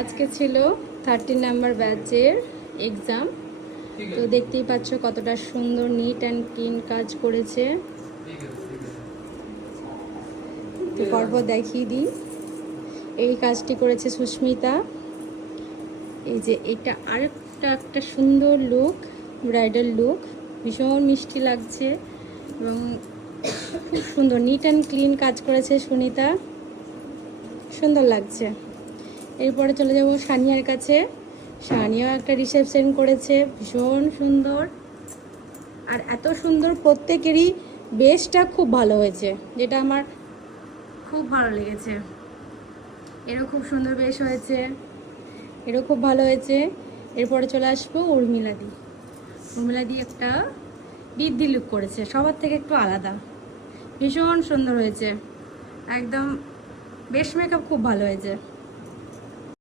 আজকে ছিল 13 নাম্বার ব্যাচের এক্সাম। তো দেখতেই পাচ্ছ কতটা সুন্দর নিট অ্যান্ড ক্লিন কাজ করেছে। তো পরপর দেখিয়ে দিই। এই কাজটি করেছে সুস্মিতা। এই যে এটা আরেকটা একটা সুন্দর লুক, ব্রাইডাল লুক, ভীষণ মিষ্টি লাগছে এবং খুব সুন্দর নিট অ্যান্ড ক্লিন কাজ করেছে সুনিতা, সুন্দর লাগছে। এরপরে চলে যাব সানিয়ার কাছে। সানিয়াও একটা রিসেপশন করেছে, ভীষণ সুন্দর। আর এত সুন্দর, প্রত্যেকেরই বেসটা খুব ভালো হয়েছে, যেটা আমার খুব ভালো লেগেছে। এরও খুব সুন্দর বেশ হয়েছে, এরও খুব ভালো হয়েছে। এরপরে চলে আসবো উর্মিলাদি। উর্মিলাদি একটা বৃদ্ধি লুক করেছে, সবার থেকে একটু আলাদা, ভীষণ সুন্দর হয়েছে একদম। বেশ মেকআপ খুব ভালো হয়েছে।